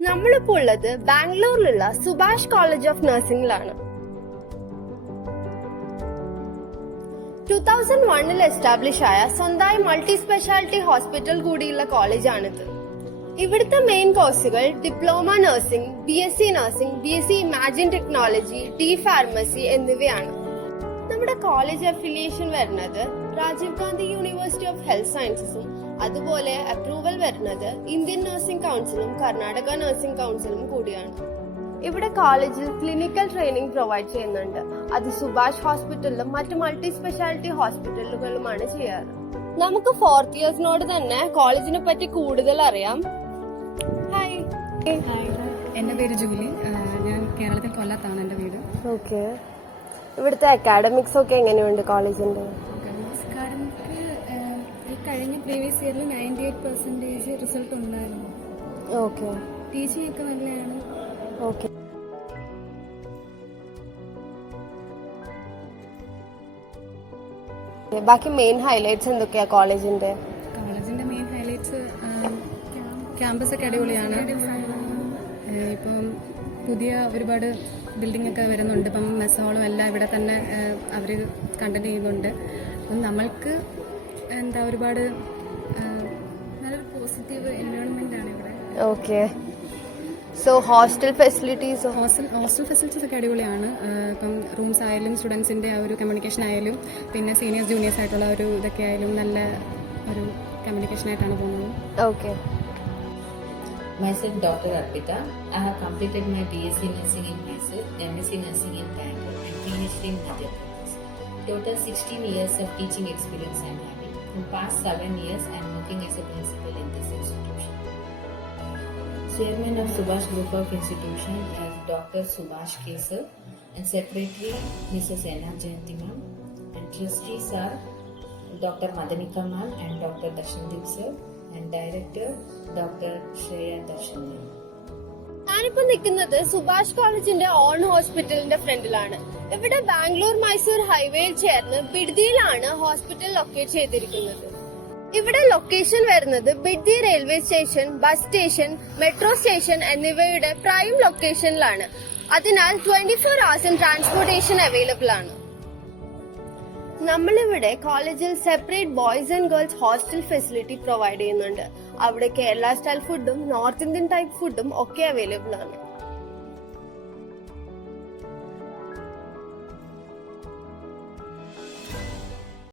നമ്മളിപ്പോൾ ഉള്ളത് ബാംഗ്ലൂരിലുള്ള Subhash college of നഴ്സിംഗിലാണ്. 2001 establish ആയ സ്വന്തമായി മൾട്ടി സ്പെഷ്യാലിറ്റി ഹോസ്പിറ്റൽ കൂടിയുള്ള കോളേജാണിത്. ഇവിടുത്തെ മെയിൻ കോഴ്സുകൾ diploma nursing, BSc nursing, BSc imaging technology, D-ഫാർമസി എന്നിവയാണ്. നമ്മുടെ കോളേജ് അഫിലിയേഷൻ വരുന്നത് Rajiv Gandhi university of health സയൻസസും അതുപോലെ അപ്രൂവൽ വരുന്നത് ഇന്ത്യൻ നഴ്സിംഗ് കൗൺസിലും കർണാടക നഴ്സിംഗ് കൗൺസിലും കൂടിയാണ്. ഇവിടെ കോളേജിൽ ക്ലിനിക്കൽ ട്രെയിനിങ് പ്രൊവൈഡ് ചെയ്യുന്നുണ്ട്. അത് സുഭാഷ് ഹോസ്പിറ്റലിലും മറ്റ് മൾട്ടി സ്പെഷ്യാലിറ്റി ഹോസ്പിറ്റലുകളിലുമാണ് ചെയ്യാറ്. നമുക്ക് ഫോർത്ത് ഇയേഴ്സിനോട് തന്നെ കോളേജിനെ പറ്റി കൂടുതൽ അറിയാം. ഹായ്, എൻ്റെ പേര് ജൂലി. ഞാൻ കേരളത്തിൽ കൊല്ലത്താണ് എൻ്റെ വീട്. ഓക്കെ, ഇവിടുത്തെ അക്കാഡമിക്സ് ഒക്കെ എങ്ങനെയുണ്ട് കോളേജിന്റെ? അക്കാഡമിക് കഴിഞ്ഞ പ്രീവിയസ് ഇയറിൽ 98% റിസൾട്ട് ഉണ്ടായിരുന്നു. ഓക്കെ, ടീച്ചിങ് ഒക്കെ നല്ലതാണ്. ഓക്കെ. ബാക്കി മെയിൻ ഹൈലൈറ്റ്സ് എന്തൊക്കെയാ കോളേജിന്റെ? കോളേജിന്റെ മെയിൻ ഹൈലൈറ്റ്സ് ക്യാമ്പസ് ഒക്കെ അടിപൊളിയാണ്. ഇപ്പം പുതിയ ഒരുപാട് ബിൽഡിംഗ് ഒക്കെ വരുന്നുണ്ട്. ഇപ്പം മെസ് ഹോളും എല്ലാം ഇവിടെ തന്നെ അവർ കണ്ടന്റ് ചെയ്യുന്നുണ്ട്. അപ്പം നമ്മൾക്ക് ഒരുപാട് നല്ലൊരു പോസിറ്റീവ് എൻവയോൺമെന്റ് ആണ് ഇവിടെ. ഓക്കെ, സോ ഹോസ്റ്റൽ ഫെസിലിറ്റീസ് ഒക്കെ അടിപൊളിയാണ്. ഇപ്പം റൂംസ് ആയാലും സ്റ്റുഡൻസിന്റെ ആ ഒരു കമ്മ്യൂണിക്കേഷൻ ആയാലും പിന്നെ സീനിയേഴ്സ് ജൂനിയേഴ്സ് ആയിട്ടുള്ള ഒരു ഇതൊക്കെ ആയാലും നല്ല ഒരു കമ്മ്യൂണിക്കേഷൻ ആയിട്ടാണ് പോകുന്നത്. Okay. Myself Dr. Arpita. I have completed my BSc Nursing in Mysore, MSc Nursing in Bangalore and PhD in Madhya Pradesh. Total 16 years of teaching experience I am having. In past 7 years I am working as a principal in this institution. Chairman of Subhash Group of Institution is Dr. Subhash K. Sir and Secretary Mrs. N.R. Jayanti ma'am and trustees are Dr. Madanika ma'am and Dr. Darshandeep sir and Director Dr. Shreya Darshan ma'am. ഞാനിപ്പോ നിൽക്കുന്നത് സുഭാഷ് കോളേജിന്റെ on ഹോസ്പിറ്റലിന്റെ ഫ്രണ്ടിലാണ്. ഇവിടെ ബാംഗ്ലൂർ മൈസൂർ ഹൈവേയിൽ ചേർന്ന് ബിഡ്ദിയിലാണ് hospital locate ചെയ്തിരിക്കുന്നത്. ഇവിടെ ലൊക്കേഷൻ വരുന്നത് ബിഡ്ദി railway station, bus station, metro station എന്നിവയുടെ പ്രൈം ലൊക്കേഷനിലാണ്. അതിനാൽ 24 hours ട്രാൻസ്പോർട്ടേഷൻ അവൈലബിൾ ആണ്. നമ്മളിവിടെ കോളേജിൽ separate boys and girls hostel facility provide ചെയ്യുന്നുണ്ട്. അവിടെ കേരള സ്റ്റൈൽ ഫുഡും നോർത്ത് ഇന്ത്യൻ ടൈപ്പ് ഫുഡും ഒക്കെ അവൈലബിൾ ആണ്.